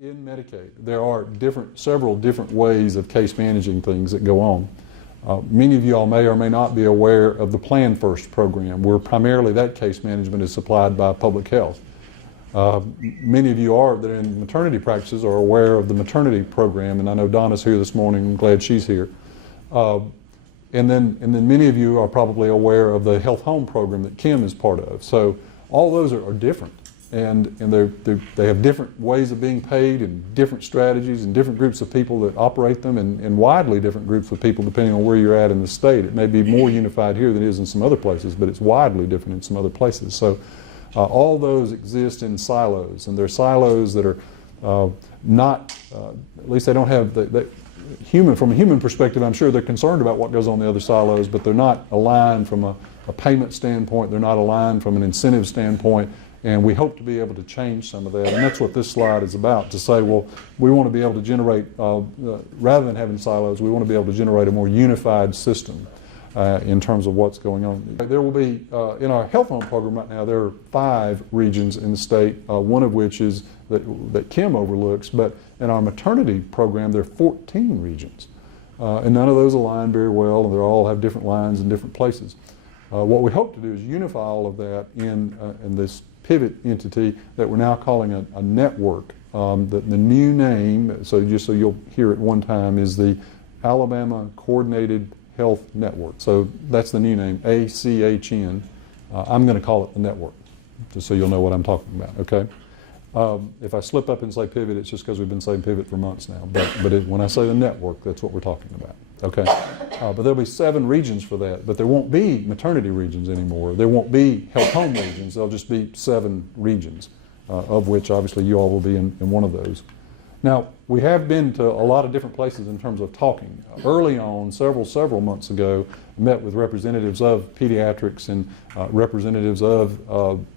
In Medicaid, there are several different ways of case managing things that go on. Many of you all may or may not be aware of the Plan First program, where primarily that case management is supplied by public health. Many of you that are in maternity practices are aware of the maternity program, and I know Donna's here this morning. I'm glad she's here. And then many of you are probably aware of the health home program that Kim is part of. So all those are different. And they have different ways of being paid and different strategies and different groups of people that operate them and widely different groups of people depending on where you're at in the state. It may be more unified here than it is in some other places, but it's widely different in some other places. So all those exist in silos, and they're silos that are not, at least they don't have, from a human perspective, I'm sure they're concerned about what goes on in the other silos, but they're not aligned from a payment standpoint, they're not aligned from an incentive standpoint. And we hope to be able to change some of that, and that's what this slide is about, to say, well, we want to be able to generate, rather than having silos, we want to be able to generate a more unified system in terms of what's going on. There will be, in our health home program right now, there are 5 regions in the state, one of which is that Kim overlooks, but in our maternity program there are 14 regions. And none of those align very well, and they all have different lines in different places. What we hope to do is unify all of that in this pivot entity that we're now calling a network. The new name, so just so you'll hear it one time, is the Alabama Coordinated Health Network. So that's the new name, ACHN. I'm going to call it the network, just so you'll know what I'm talking about, okay? If I slip up and say pivot, it's just because we've been saying pivot for months now. But when I say the network, that's what we're talking about, okay? But there'll be 7 regions for that, but there won't be maternity regions anymore. There won't be health home regions. There'll just be 7 regions, of which obviously you all will be in one of those. Now, we have been to a lot of different places in terms of talking. Early on, several months ago, I met with representatives of pediatrics and representatives of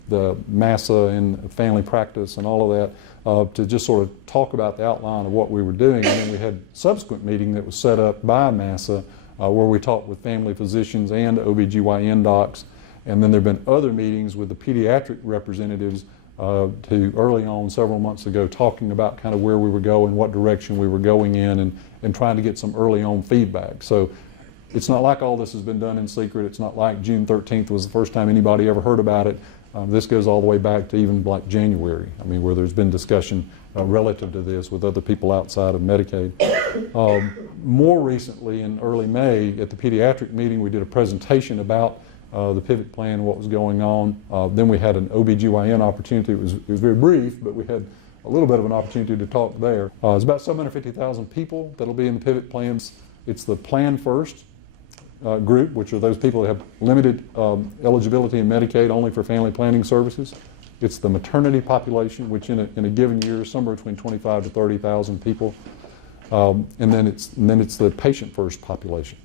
the MASA and family practice and all of that to just sort of talk about the outline of what we were doing. And then we had a subsequent meeting that was set up by MASA where we talked with family physicians and OBGYN docs. And then there have been other meetings with the pediatric representatives to early on, several months ago, talking about kind of where we were going, what direction we were going in, and trying to get some early on feedback. So it's not like all this has been done in secret. It's not like June 13th was the first time anybody ever heard about it. This goes all the way back to even like January, I mean, where there's been discussion relative to this with other people outside of Medicaid. More recently, in early May, at the pediatric meeting, we did a presentation about the pivot plan and what was going on. Then we had an OBGYN opportunity. It was very brief, but we had a little bit of an opportunity to talk there. It's about 750,000 people that'll be in the pivot plans. It's the Plan First group, which are those people that have limited eligibility in Medicaid only for family planning services. It's the maternity population, which in a given year is somewhere between 25 to 30,000 people. And then it's the Patient First population.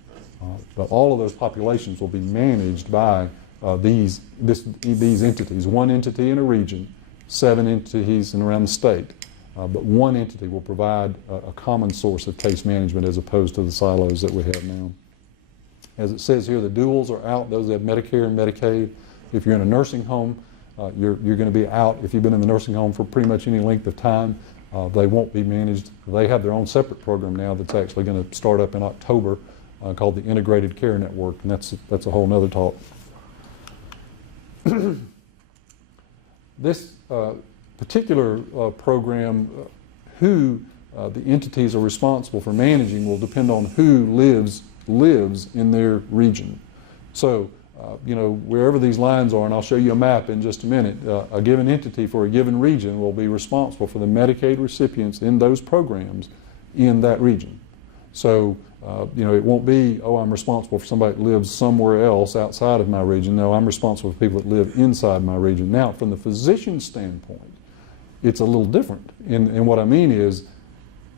But all of those populations will be managed by these entities. One entity in a region, 7 entities in around the state. But one entity will provide a common source of case management as opposed to the silos that we have now. As it says here, the duals are out, those that have Medicare and Medicaid. If you're in a nursing home, you're going to be out if you've been in the nursing home for pretty much any length of time. They won't be managed. They have their own separate program now that's actually going to start up in October called the Integrated Care Network, and that's a whole nother talk. This particular program, who the entities are responsible for managing will depend on who lives in their region. So, wherever these lines are, and I'll show you a map in just a minute, a given entity for a given region will be responsible for the Medicaid recipients in those programs in that region. So, it won't be, oh, I'm responsible for somebody that lives somewhere else outside of my region. No, I'm responsible for people that live inside my region. Now, from the physician standpoint, it's a little different. And what I mean is,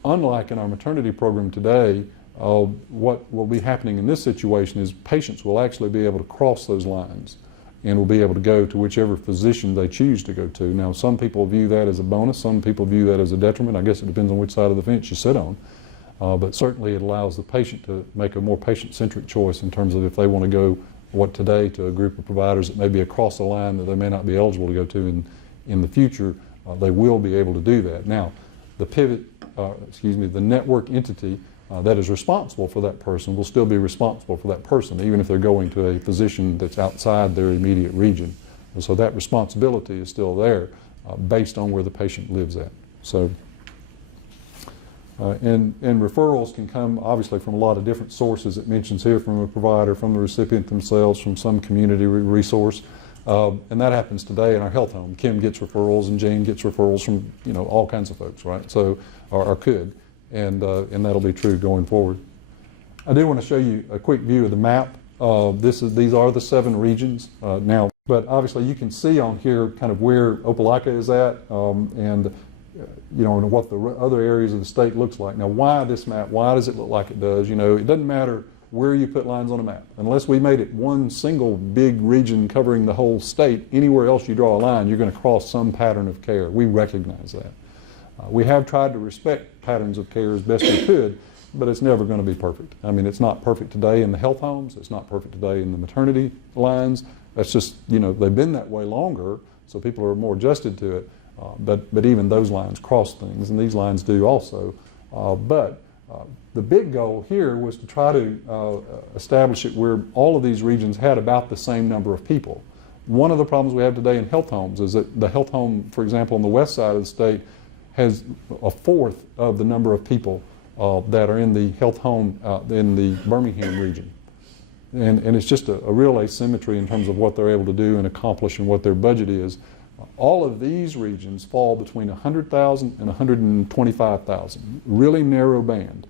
unlike in our maternity program today, what will be happening in this situation is patients will actually be able to cross those lines and will be able to go to whichever physician they choose to go to. Now, some people view that as a bonus, some people view that as a detriment. I guess it depends on which side of the fence you sit on. But certainly it allows the patient to make a more patient-centric choice in terms of if they want to go today to a group of providers that may be across the line that they may not be eligible to go to in the future, they will be able to do that. Now, the pivot, the network entity that is responsible for that person will still be responsible for that person, even if they're going to a physician that's outside their immediate region. And so that responsibility is still there based on where the patient lives at. So, and referrals can come obviously from a lot of different sources. It mentions here from a provider, from the recipient themselves, from some community resource. And that happens today in our health home. Kim gets referrals and Jane gets referrals from all kinds of folks, right? So, or could, and that'll be true going forward. I do want to show you a quick view of the map. These are the 7 regions now, but obviously you can see on here kind of where Opelika is at, and what the other areas of the state looks like. Now, why this map? Why does it look like it does? It doesn't matter where you put lines on a map. Unless we made it one single big region covering the whole state, anywhere else you draw a line, you're going to cross some pattern of care. We recognize that. We have tried to respect patterns of care as best we could, but it's never going to be perfect. I mean, it's not perfect today in the health homes. It's not perfect today in the maternity lines. That's just, they've been that way longer, so people are more adjusted to it. But even those lines cross things, and these lines do also. The big goal here was to try to establish it where all of these regions had about the same number of people. One of the problems we have today in health homes is that the health home, for example, on the west side of the state, has a fourth of the number of people that are in the health home in the Birmingham region. And it's just a real asymmetry in terms of what they're able to do and accomplish and what their budget is. All of these regions fall between 100,000 and 125,000, really narrow band.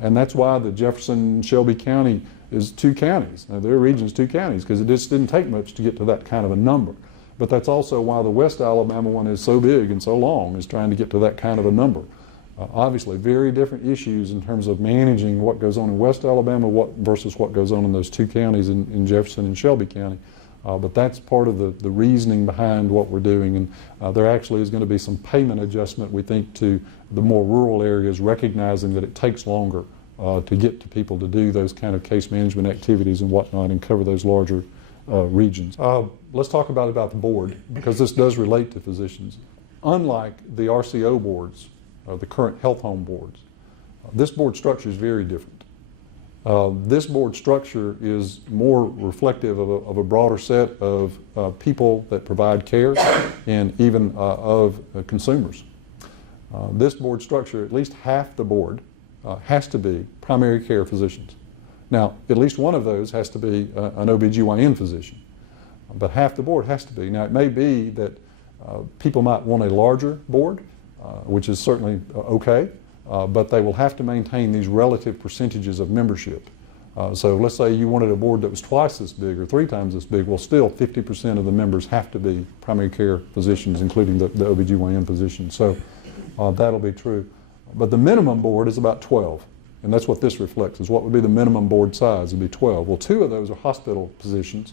And that's why the Jefferson Shelby County is 2 counties. Now, their region's 2 counties because it just didn't take much to get to that kind of a number. But that's also why the West Alabama one is so big and so long, is trying to get to that kind of a number. Obviously, very different issues in terms of managing what goes on in West Alabama versus what goes on in those 2 counties in Jefferson and Shelby County. But that's part of the reasoning behind what we're doing. And there actually is going to be some payment adjustment, we think, to the more rural areas, recognizing that it takes longer to get to people to do those kind of case management activities and whatnot and cover those larger regions. Let's talk about the board, because this does relate to physicians. Unlike the RCO boards, the current health home boards, this board structure is very different. This board structure is more reflective of a broader set of people that provide care and even of consumers. This board structure, at least half the board has to be primary care physicians. Now, at least one of those has to be an OBGYN physician, but half the board has to be. Now, it may be that people might want a larger board, which is certainly okay, but they will have to maintain these relative percentages of membership. So let's say you wanted a board that was twice this big or 3 times this big, well, still 50% of the members have to be primary care physicians, including the OBGYN physicians. So that'll be true. But the minimum board is about 12, and that's what this reflects, is what would be the minimum board size. It would be 12. Well, 2 of those are hospital positions.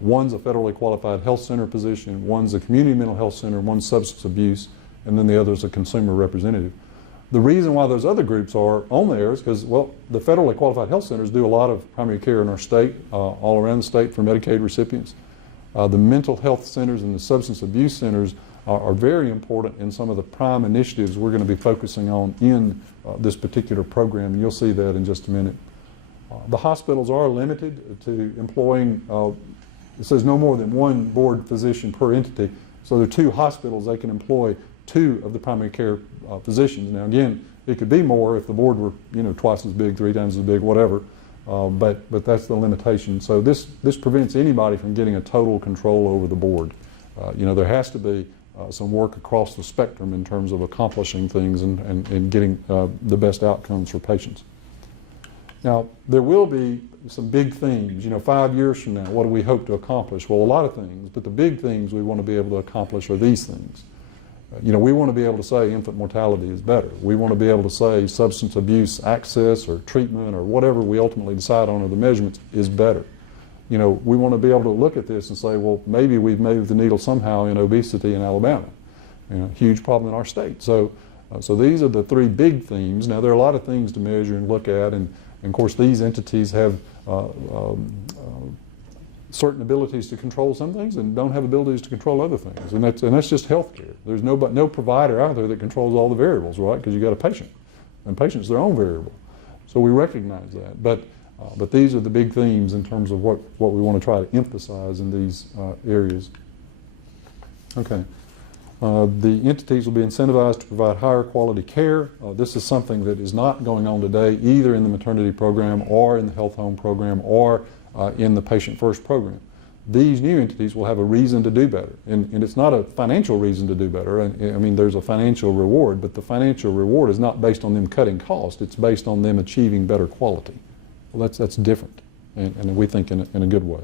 One's a federally qualified health center position, one's a community mental health center, one's substance abuse, and then the other is a consumer representative. The reason why those other groups are on there is because, well, the federally qualified health centers do a lot of primary care in our state, all around the state for Medicaid recipients. The mental health centers and the substance abuse centers are very important in some of the prime initiatives we're going to be focusing on in this particular program, and you'll see that in just a minute. The hospitals are limited to employing, it says no more than 1 board physician per entity, so there are 2 hospitals they can employ 2 of the primary care physicians. Now, again, it could be more if the board were, twice as big, 3 times as big, whatever. But that's the limitation. So this prevents anybody from getting a total control over the board. There has to be some work across the spectrum in terms of accomplishing things and getting the best outcomes for patients. Now, there will be some big themes. 5 years from now, what do we hope to accomplish? Well, a lot of things, but the big things we want to be able to accomplish are these things. We want to be able to say infant mortality is better. We want to be able to say substance abuse access or treatment or whatever we ultimately decide on, or the measurements, is better. We want to be able to look at this and say, well, maybe we've moved the needle somehow in obesity in Alabama. Huge problem in our state. So these are the 3 big themes. Now, there are a lot of things to measure and look at, and of course these entities have certain abilities to control some things and don't have abilities to control other things. And that's just healthcare. There's no provider out there that controls all the variables, right? Because you got a patient, and patient's their own variable. So we recognize that. But these are the big themes in terms of what we want to try to emphasize in these areas. Okay. The entities will be incentivized to provide higher quality care. This is something that is not going on today either in the maternity program or in the health home program or in the patient first program. These new entities will have a reason to do better. And it's not a financial reason to do better. I mean, there's a financial reward, but the financial reward is not based on them cutting cost. It's based on them achieving better quality. Well, that's different, and we think in a good way.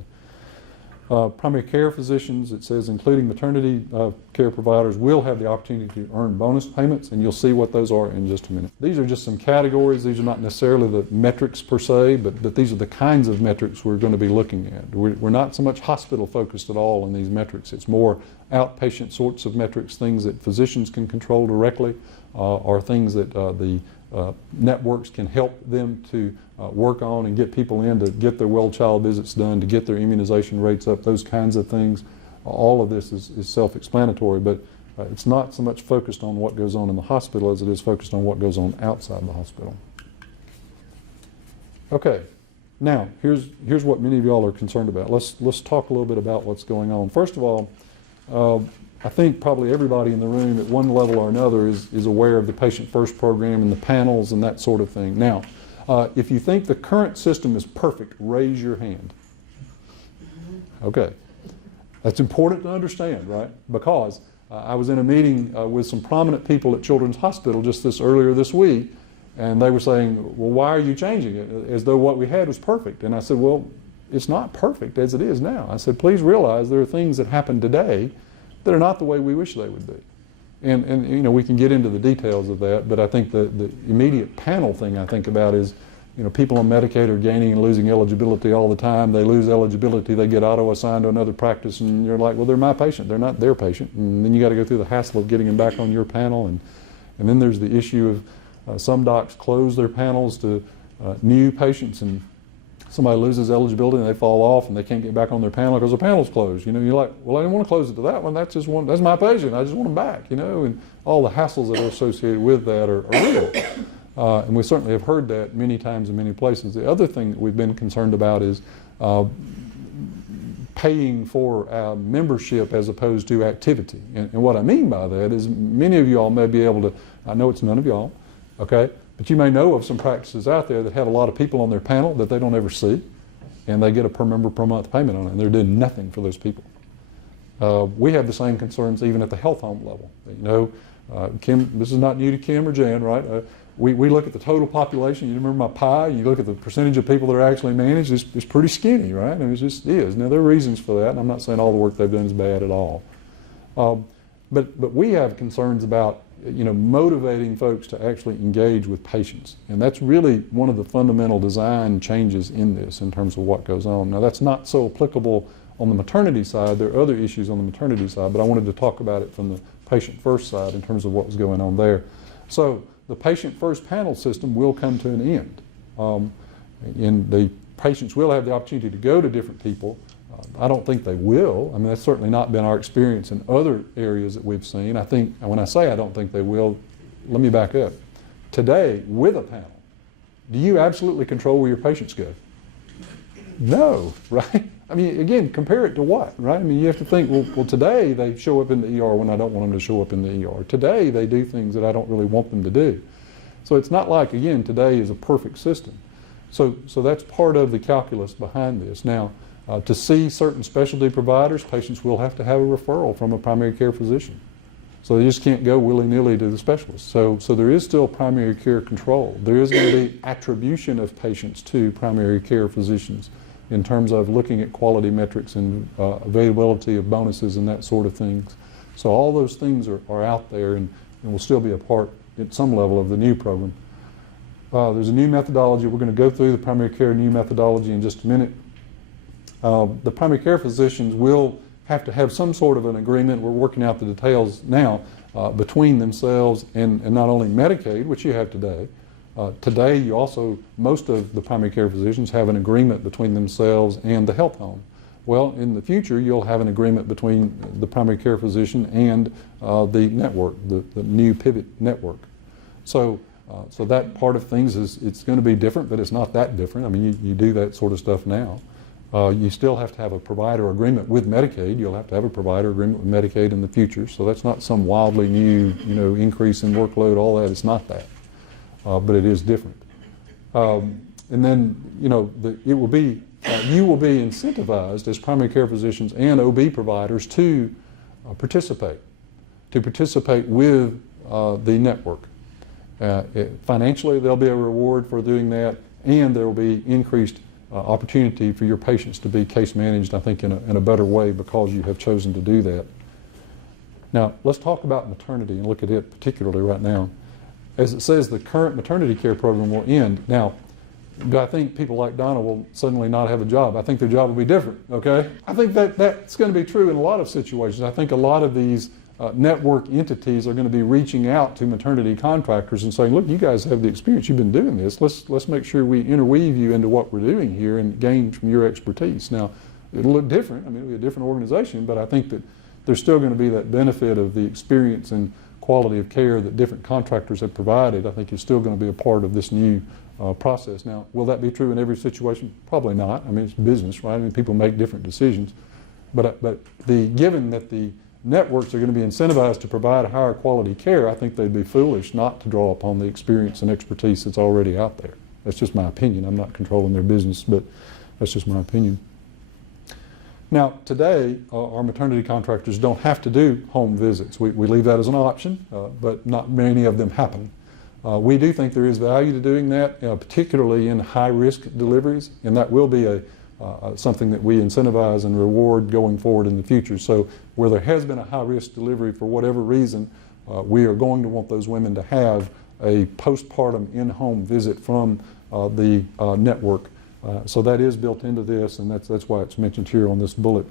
Primary care physicians, it says, including maternity care providers, will have the opportunity to earn bonus payments, and you'll see what those are in just a minute. These are just some categories. These are not necessarily the metrics per se, but these are the kinds of metrics we're going to be looking at. We're not so much hospital focused at all in these metrics. It's more outpatient sorts of metrics, things that physicians can control directly, or things that the networks can help them to work on and get people in to get their well child visits done, to get their immunization rates up, those kinds of things. All of this is self-explanatory, but it's not so much focused on what goes on in the hospital as it is focused on what goes on outside the hospital. Okay, now here's what many of y'all are concerned about. Let's talk a little bit about what's going on. First of all, I think probably everybody in the room at one level or another is aware of the Patient First program and the panels and that sort of thing. Now, if you think the current system is perfect, raise your hand. Okay. That's important to understand, right? Because I was in a meeting with some prominent people at Children's Hospital just earlier this week, and they were saying, well, why are you changing it? As though what we had was perfect. And I said, well, it's not perfect as it is now. I said, please realize there are things that happen today that are not the way we wish they would be. And you know, we can get into the details of that, but I think the immediate panel thing I think about is, you know, people on Medicaid are gaining and losing eligibility all the time. They lose eligibility, they get auto-assigned to another practice, and you're like, well, they're my patient, they're not their patient. And then you got to go through the hassle of getting them back on your panel. And then there's the issue of some docs close their panels to new patients, and somebody loses eligibility and they fall off and they can't get back on their panel because their panel's closed. You know, you're like, well, I didn't want to close it to that one. That's my patient. I just want them back, you know, and all the hassles that are associated with that are real. And we certainly have heard that many times in many places. The other thing that we've been concerned about is paying for membership as opposed to activity. And what I mean by that is many of you all may be able to, I know it's none of y'all, okay, but you may know of some practices out there that have a lot of people on their panel that they don't ever see, and they get a per member per month payment on it, and they're doing nothing for those people. We have the same concerns even at the health home level. You know, Kim, this is not new to Kim or Jan, right? We look at the total population. You remember my pie? You look at the percentage of people that are actually managed. It's pretty skinny, right? I mean, it just is. Now, there are reasons for that, and I'm not saying all the work they've done is bad at all. But we have concerns about, you know, motivating folks to actually engage with patients. And that's really one of the fundamental design changes in this in terms of what goes on. Now, that's not so applicable on the maternity side. There are other issues on the maternity side, but I wanted to talk about it from the patient first side in terms of what was going on there. So the patient first panel system will come to an end. And the patients will have the opportunity to go to different people. I don't think they will. I mean, that's certainly not been our experience in other areas that we've seen. I think, and when I say I don't think they will, let me back up. Today, with a panel, do you absolutely control where your patients go? No, right? I mean, again, compare it to what, right? I mean, you have to think, well, today they show up in the ER when I don't want them to show up in the ER. Today they do things that I don't really want them to do. So it's not like, again, today is a perfect system. So that's part of the calculus behind this. Now, to see certain specialty providers, patients will have to have a referral from a primary care physician. So they just can't go willy-nilly to the specialist. So there is still primary care control. There is going to be attribution of patients to primary care physicians in terms of looking at quality metrics and availability of bonuses and that sort of things. So all those things are out there and will still be a part at some level of the new program. There's a new methodology. We're going to go through the primary care new methodology in just a minute. The primary care physicians will have to have some sort of an agreement. We're working out the details now between themselves and not only Medicaid, which you have today. Today, you also, most of the primary care physicians have an agreement between themselves and the health home. Well, in the future, you'll have an agreement between the primary care physician and the network, the new pivot network. So that part of things it's going to be different, but it's not that different. I mean, you do that sort of stuff now. You still have to have a provider agreement with Medicaid. You'll have to have a provider agreement with Medicaid in the future. So that's not some wildly new, increase in workload, all that. It's not that, but it is different. And then, it will be, you will be incentivized as primary care physicians and OB providers to participate with the network. Financially, there'll be a reward for doing that, and there will be increased opportunity for your patients to be case managed, I think, in a better way because you have chosen to do that. Now, let's talk about maternity and look at it particularly right now. As it says, the current maternity care program will end. Now, do I think people like Donna will suddenly not have a job? I think their job will be different, okay? I think that's going to be true in a lot of situations. I think a lot of these network entities are going to be reaching out to maternity contractors and saying, look, you guys have the experience, you've been doing this, let's make sure we interweave you into what we're doing here and gain from your expertise. Now, it'll look different, it'll be a different organization, but I think that there's still going to be that benefit of the experience and quality of care that different contractors have provided. I think is still going to be a part of this new process. Now, will that be true in every situation? Probably not. It's business, right? People make different decisions. But given that the networks are going to be incentivized to provide higher quality care, I think they'd be foolish not to draw upon the experience and expertise that's already out there. That's just my opinion. I'm not controlling their business, but that's just my opinion. Now, today, our maternity contractors don't have to do home visits. We leave that as an option, but not many of them happen. We do think there is value to doing that, particularly in high-risk deliveries, and that will be something that we incentivize and reward going forward in the future. So where there has been a high-risk delivery for whatever reason, we are going to want those women to have a postpartum in-home visit from the network. So that is built into this, and that's why it's mentioned here on this bullet.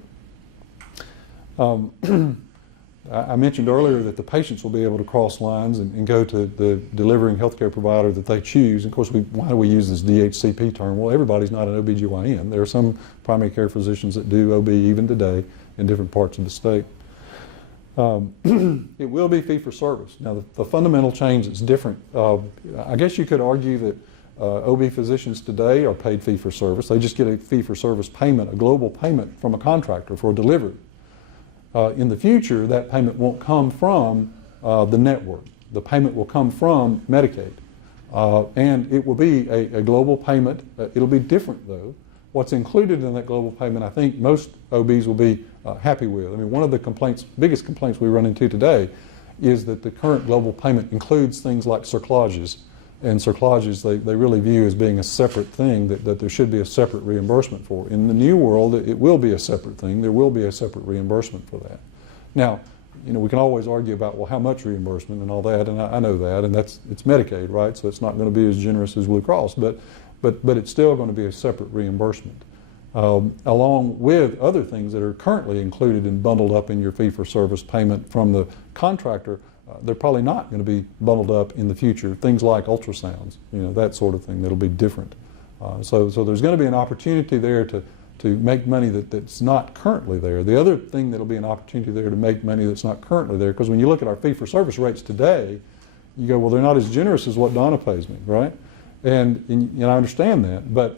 I mentioned earlier that the patients will be able to cross lines and go to the delivering healthcare provider that they choose. And of course, why do we use this DHCP term? Well, everybody's not an OBGYN. There are some primary care physicians that do OB even today in different parts of the state. It will be fee-for-service. Now, the fundamental change is different. I guess you could argue that OB physicians today are paid fee-for-service. They just get a fee-for-service payment, a global payment from a contractor for a delivery. In the future, that payment won't come from the network. The payment will come from Medicaid. And it will be a global payment. It'll be different, though. What's included in that global payment, I think most OBs will be happy with. One of the biggest complaints we run into today is that the current global payment includes things like cerclages. And cerclages they really view as being a separate thing that there should be a separate reimbursement for. In the new world, it will be a separate thing. There will be a separate reimbursement for that. Now, we can always argue about, well, how much reimbursement and all that, and I know that, and it's Medicaid, right? So it's not going to be as generous as Blue Cross, but it's still going to be a separate reimbursement, along with other things that are currently included and bundled up in your fee-for-service payment from the contractor. They're probably not going to be bundled up in the future. Things like ultrasounds, that sort of thing that'll be different. So there's going to be an opportunity there to make money that's not currently there. The other thing that'll be an opportunity there to make money that's not currently there, because when you look at our fee-for-service rates today, you go, well, they're not as generous as what Donna pays me, right? And I understand that, but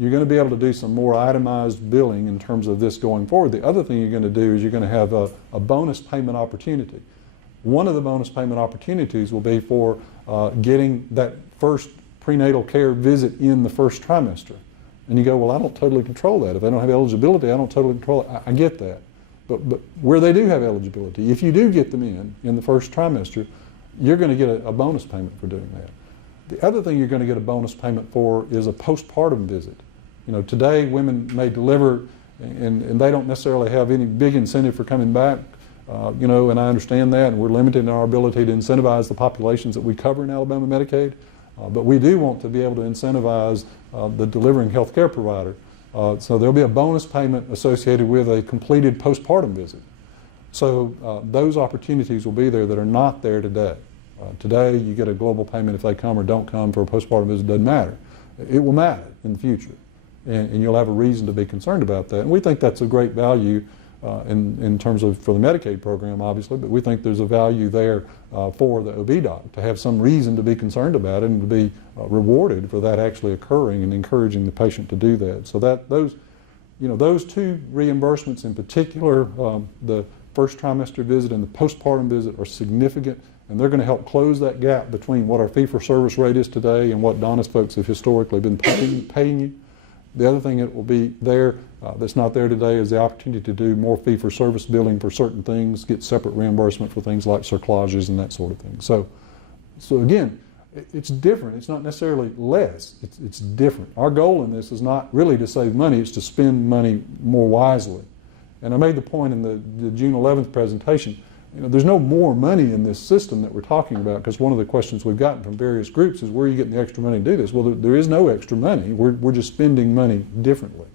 you're going to be able to do some more itemized billing in terms of this going forward. The other thing you're going to do is you're going to have a bonus payment opportunity. One of the bonus payment opportunities will be for getting that first prenatal care visit in the first trimester. And you go, well, I don't totally control that. If they don't have eligibility, I don't totally control it. I get that. But where they do have eligibility, if you do get them in the first trimester, you're going to get a bonus payment for doing that. The other thing you're going to get a bonus payment for is a postpartum visit. Today women may deliver and they don't necessarily have any big incentive for coming back. And I understand that, and we're limited in our ability to incentivize the populations that we cover in Alabama Medicaid. But we do want to be able to incentivize the delivering health care provider. So there'll be a bonus payment associated with a completed postpartum visit. So those opportunities will be there that are not there today. Today, you get a global payment if they come or don't come for a postpartum visit. It doesn't matter. It will matter in the future. and you'll have a reason to be concerned about that. And we think that's a great value in terms of for the Medicaid program, obviously, but we think there's a value there for the OB doc to have some reason to be concerned about it and to be rewarded for that actually occurring and encouraging the patient to do that. So those two reimbursements in particular, the first trimester visit and the postpartum visit, are significant, and they're going to help close that gap between what our fee-for-service rate is today and what Donna's folks have historically been paying you. The other thing that will be there that's not there today is the opportunity to do more fee-for-service billing for certain things, get separate reimbursement for things like cerclages and that sort of thing. So again, it's different. It's not necessarily less. It's different. Our goal in this is not really to save money. It's to spend money more wisely. And I made the point in the June 11th presentation, there's no more money in this system that we're talking about, because one of the questions we've gotten from various groups is, where are you getting the extra money to do this? Well, there is no extra money. We're just spending money differently.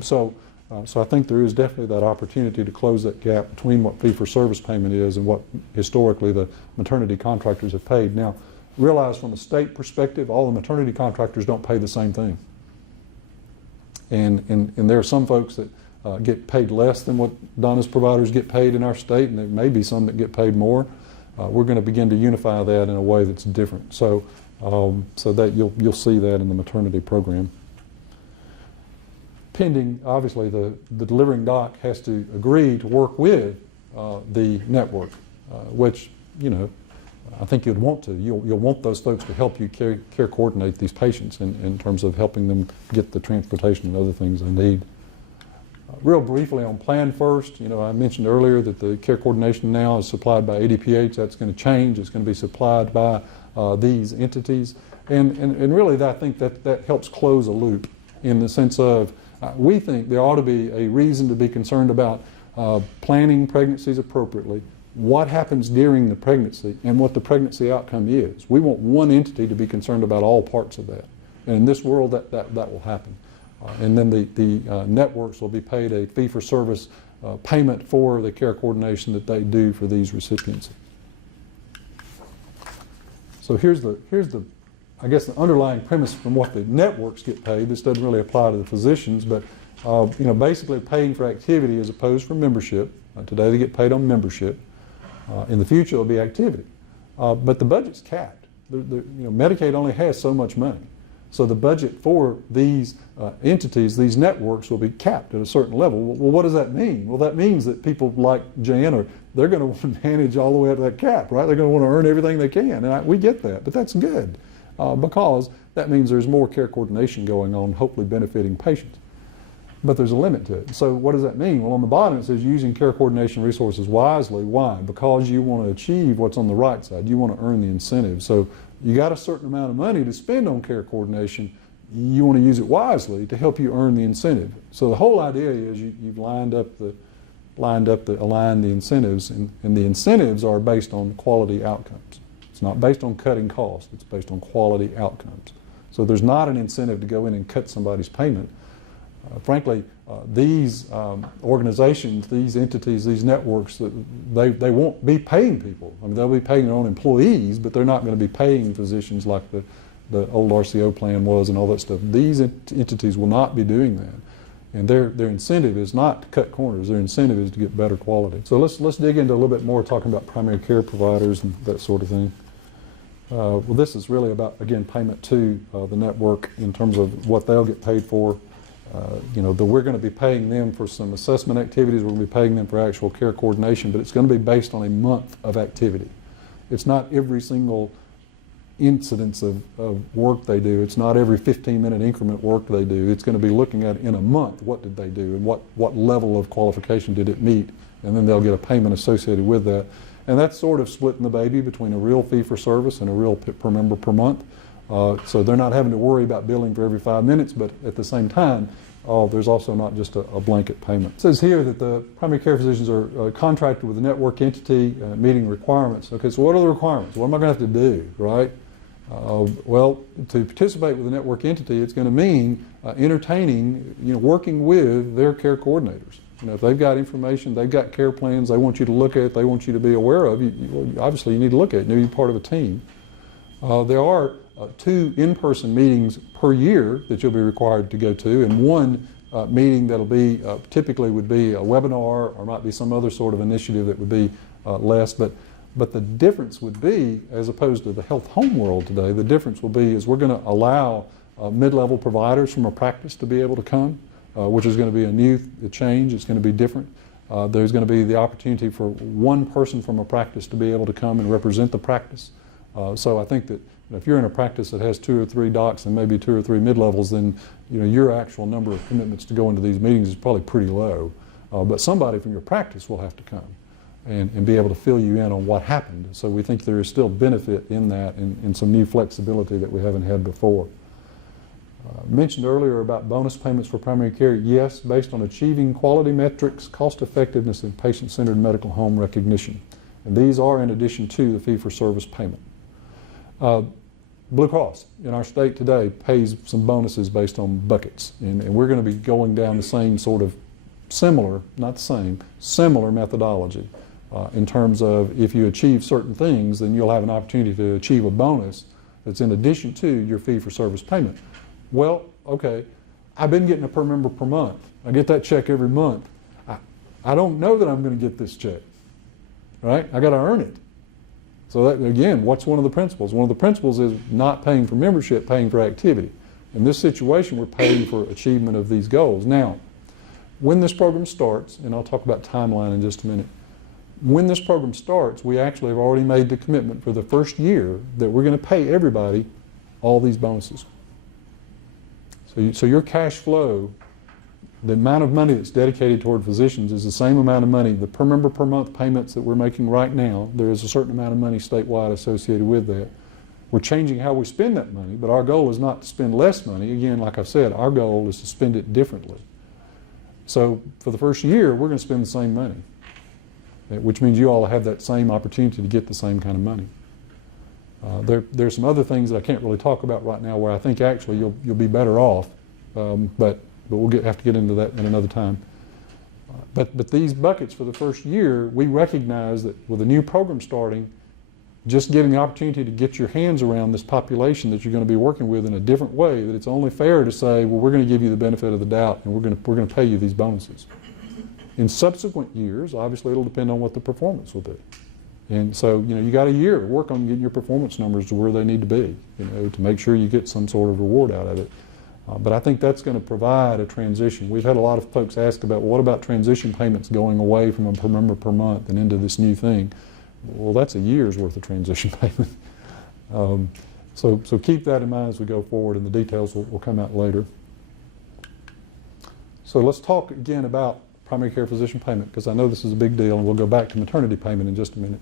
So I think there is definitely that opportunity to close that gap between what fee-for-service payment is and what historically the maternity contractors have paid. Now, realize from a state perspective, all the maternity contractors don't pay the same thing. And there are some folks that get paid less than what Donna's providers get paid in our state, and there may be some that get paid more. We're going to begin to unify that in a way that's different. So that you'll see that in the maternity program. Pending, obviously, the delivering doc has to agree to work with the network, which, I think you'd want to. You'll want those folks to help you care coordinate these patients in terms of helping them get the transportation and other things they need. Real briefly on Plan First, I mentioned earlier that the care coordination now is supplied by ADPH. That's going to change. It's going to be supplied by these entities. And really, I think that helps close a loop in the sense of we think there ought to be a reason to be concerned about planning pregnancies appropriately, what happens during the pregnancy, and what the pregnancy outcome is. We want one entity to be concerned about all parts of that. And in this world, that will happen. And then the networks will be paid a fee-for-service payment for the care coordination that they do for these recipients. So here's the I guess the underlying premise from what the networks get paid. This doesn't really apply to the physicians, but basically paying for activity as opposed for membership. Today they get paid on membership. In the future it'll be activity. But the budget's capped. Medicaid only has so much money. So the budget for these entities, these networks, will be capped at a certain level. Well, what does that mean? Well, that means that people like Jan, they're going to want to manage all the way up to that cap, right? They're going to want to earn everything they can, and we get that. But that's good because that means there's more care coordination going on, hopefully benefiting patients. But there's a limit to it. So what does that mean? Well, on the bottom it says using care coordination resources wisely. Why? Because you want to achieve what's on the right side. You want to earn the incentive. So you got a certain amount of money to spend on care coordination. You want to use it wisely to help you earn the incentive. So the whole idea is you've aligned the incentives, and the incentives are based on quality outcomes. It's not based on cutting costs. It's based on quality outcomes. So there's not an incentive to go in and cut somebody's payment. Frankly, these organizations, these entities, these networks, they won't be paying people. I mean, they'll be paying their own employees, but they're not going to be paying physicians like the old RCO plan was and all that stuff. These entities will not be doing that. And their incentive is not to cut corners. Their incentive is to get better quality. So let's dig into a little bit more talking about primary care providers and that sort of thing. Well, this is really about, again, payment to the network in terms of what they'll get paid for. We're going to be paying them for some assessment activities. We're going to be paying them for actual care coordination, but it's going to be based on a month of activity. It's not every single incidence of work they do. It's not every 15-minute increment work they do. It's going to be looking at in a month, what did they do and what level of qualification did it meet, and then they'll get a payment associated with that. And that's sort of splitting the baby between a real fee-for-service and a real per member per month. So they're not having to worry about billing for every 5 minutes, but at the same time, there's also not just a blanket payment. It says here that the primary care physicians are contracted with a network entity meeting requirements. Okay, so what are the requirements? What am I going to have to do, right? Well, to participate with a network entity, it's going to mean entertaining, working with their care coordinators. If they've got information, they've got care plans they want you to look at, they want you to be aware of, obviously you need to look at it. You need to be part of a team. There are 2 in-person meetings per year that you'll be required to go to, and 1 meeting that'll be typically would be a webinar or might be some other sort of initiative that would be less. But the difference would be, as opposed to the health home world today, the difference will be is we're going to allow mid-level providers from a practice to be able to come, which is going to be a change. It's going to be different. There's going to be the opportunity for 1 person from a practice to be able to come and represent the practice. So I think that if you're in a practice that has 2 or 3 docs and maybe 2 or 3 mid-levels, then your actual number of commitments to go into these meetings is probably pretty low. But somebody from your practice will have to come and be able to fill you in on what happened. So we think there is still benefit in that and some new flexibility that we haven't had before. Mentioned earlier about bonus payments for primary care. Yes, based on achieving quality metrics, cost effectiveness, and patient-centered medical home recognition. And these are in addition to the fee-for-service payment. Blue Cross in our state today pays some bonuses based on buckets, and we're going to be going down the same sort of similar, not the same, similar methodology in terms of if you achieve certain things, then you'll have an opportunity to achieve a bonus that's in addition to your fee-for-service payment. Well, okay, I've been getting a per member per month. I get that check every month. I don't know that I'm going to get this check, right? I got to earn it. So that, again, what's one of the principles? One of the principles is not paying for membership, paying for activity. In this situation, we're paying for achievement of these goals. Now, when this program starts, and I'll talk about timeline in just a minute, when this program starts, we actually have already made the commitment for the first year that we're going to pay everybody all these bonuses. So your cash flow, the amount of money that's dedicated toward physicians is the same amount of money. The per member per month payments that we're making right now, there is a certain amount of money statewide associated with that. We're changing how we spend that money, but our goal is not to spend less money. Again, like I've said, our goal is to spend it differently. So for the first year, we're going to spend the same money, which means you all have that same opportunity to get the same kind of money. There's some other things that I can't really talk about right now where I think actually you'll be better off, but we'll have to get into that in another time. But these buckets for the first year, we recognize that with a new program starting, just getting the opportunity to get your hands around this population that you're going to be working with in a different way, that it's only fair to say, well, we're going to give you the benefit of the doubt and we're going to pay you these bonuses. In subsequent years, obviously it'll depend on what the performance will be. And so, you got a year to work on getting your performance numbers to where they need to be, to make sure you get some sort of reward out of it. But I think that's going to provide a transition. We've had a lot of folks ask about, well, what about transition payments going away from a per member per month and into this new thing? Well, that's a year's worth of transition payment. So keep that in mind as we go forward, and the details will come out later. So let's talk again about primary care physician payment, because I know this is a big deal, and we'll go back to maternity payment in just a minute.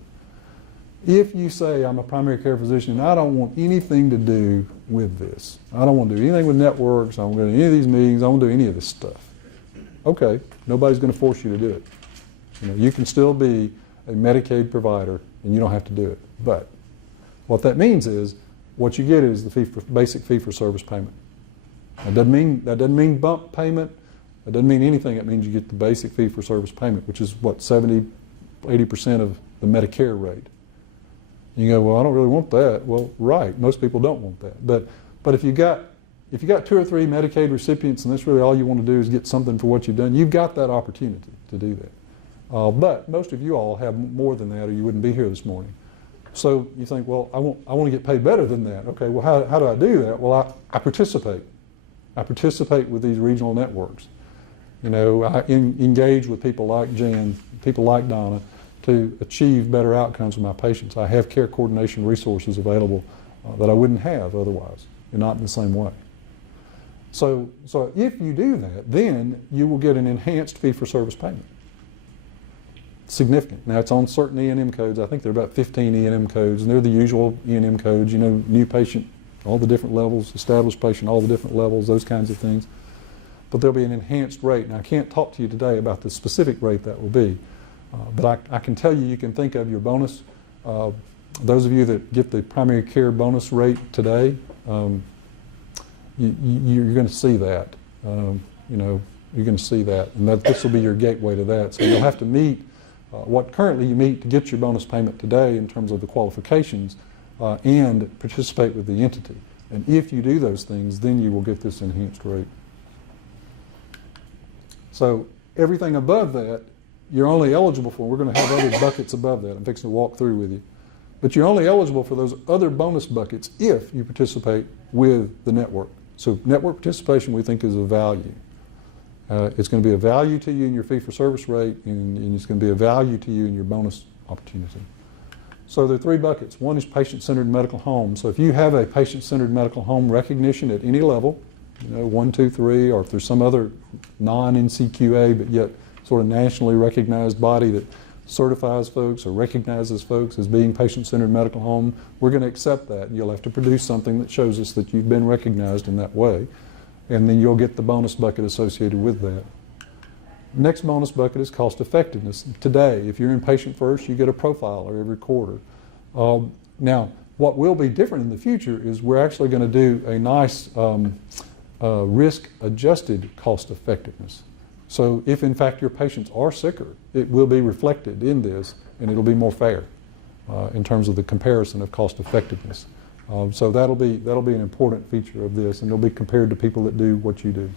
If you say, I'm a primary care physician and I don't want anything to do with this, I don't want to do anything with networks, I don't want to go to any of these meetings, I don't want to do any of this stuff. Okay, nobody's going to force you to do it. You can still be a Medicaid provider and you don't have to do it. But what that means is, what you get is the basic fee-for-service payment. That doesn't mean bump payment. That doesn't mean anything. It means you get the basic fee-for-service payment, which is what, 70, 80% of the Medicare rate. You go, well, I don't really want that. Well, right, most people don't want that. But if you got 2 or 3 Medicaid recipients and that's really all you want to do is get something for what you've done, you've got that opportunity to do that. But most of you all have more than that, or you wouldn't be here this morning. So you think, well, I want to get paid better than that. Okay, well, how do I do that? Well, I participate. I participate with these regional networks. I engage with people like Jan, people like Donna, to achieve better outcomes for my patients. I have care coordination resources available that I wouldn't have otherwise, and not in the same way. So if you do that, then you will get an enhanced fee-for-service payment. Significant. Now, it's on certain E&M codes. I think there are about 15 E&M codes, and they're the usual E&M codes, new patient, all the different levels, established patient, all the different levels, those kinds of things. But there'll be an enhanced rate. Now, I can't talk to you today about the specific rate that will be, but I can tell you can think of your bonus. Those of you that get the primary care bonus rate today, you're going to see that. You're going to see that, and this will be your gateway to that. So you'll have to meet what currently you meet to get your bonus payment today in terms of the qualifications. and participate with the entity. And if you do those things, then you will get this enhanced rate. So everything above that, you're only eligible for. We're going to have other buckets above that. I'm fixing to walk through with you. But you're only eligible for those other bonus buckets if you participate with the network. So network participation, we think, is of value. It's going to be a value to you in your fee-for-service rate, and it's going to be a value to you in your bonus opportunity. So there are three buckets. One is patient-centered medical home. So if you have a patient-centered medical home recognition at any level, 1, 2, 3, or if there's some other non-NCQA but yet sort of nationally recognized body that certifies folks or recognizes folks as being patient-centered medical home, we're going to accept that. You'll have to produce something that shows us that you've been recognized in that way, and then you'll get the bonus bucket associated with that. Next bonus bucket is cost effectiveness. Today, if you're in patient first, you get a profiler every quarter. Now, what will be different in the future is we're actually going to do a nice risk-adjusted cost effectiveness. So if in fact your patients are sicker, it will be reflected in this, and it'll be more fair in terms of the comparison of cost effectiveness. So that'll be an important feature of this, and it'll be compared to people that do what you do.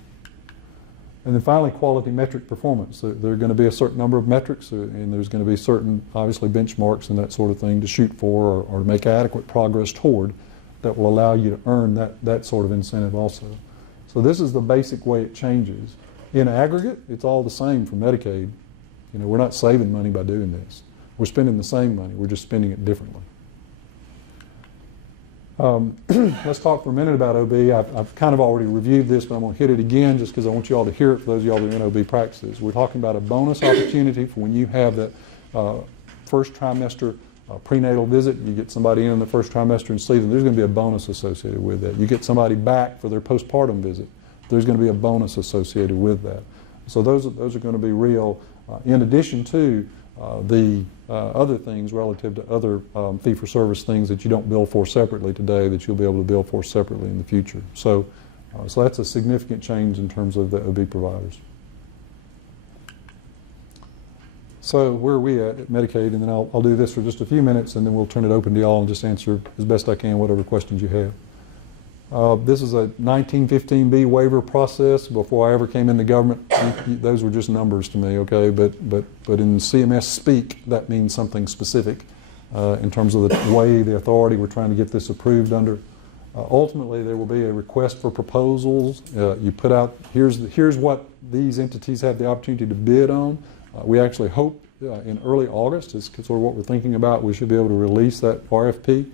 And then finally, quality metric performance. There are going to be a certain number of metrics, and there's going to be certain, obviously, benchmarks and that sort of thing to shoot for or to make adequate progress toward that will allow you to earn that sort of incentive also. So this is the basic way it changes. In aggregate, it's all the same for Medicaid. We're not saving money by doing this. We're spending the same money. We're just spending it differently. Let's talk for a minute about OB. I've kind of already reviewed this, but I'm going to hit it again just because I want you all to hear it for those of y'all that are in OB practices. We're talking about a bonus opportunity for when you have that first trimester prenatal visit. You get somebody in the first trimester and see them. There's going to be a bonus associated with that. You get somebody back for their postpartum visit. There's going to be a bonus associated with that. So those are going to be real, in addition to the other things relative to other fee-for-service things that you don't bill for separately today that you'll be able to bill for separately in the future. So that's a significant change in terms of the OB providers. So where are we at Medicaid? And then I'll do this for just a few minutes, and then we'll turn it open to y'all and just answer as best I can whatever questions you have. This is a 1915B waiver process. Before I ever came into government, those were just numbers to me, okay? But in CMS speak, that means something specific in terms of the way, the authority we're trying to get this approved under. Ultimately, there will be a request for proposals. You put out, here's what these entities have the opportunity to bid on. We actually hope in early August is sort of what we're thinking about. We should be able to release that RFP.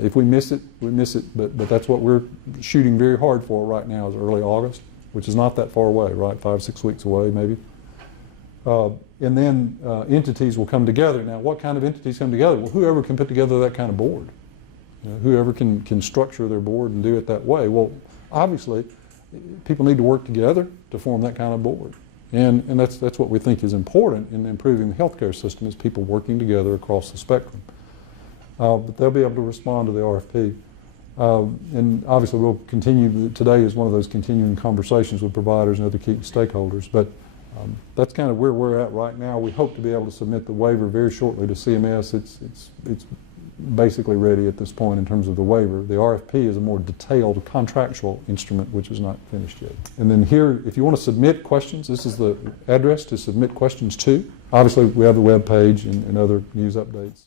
If we miss it, we miss it, but that's what we're shooting very hard for right now is early August, which is not that far away, right? 5-6 weeks away maybe. And then entities will come together. Now, what kind of entities come together? Well, whoever can put together that kind of board. Whoever can structure their board and do it that way. Well, obviously, people need to work together to form that kind of board. And that's what we think is important in improving the healthcare system is people working together across the spectrum. But they'll be able to respond to the RFP. And obviously we'll continue, today is one of those continuing conversations with providers and other key stakeholders, but that's kind of where we're at right now. We hope to be able to submit the waiver very shortly to CMS. It's basically ready at this point in terms of the waiver. The RFP is a more detailed contractual instrument which is not finished yet. And then here, if you want to submit questions, this is the address to submit questions to. Obviously we have the web page and other news updates.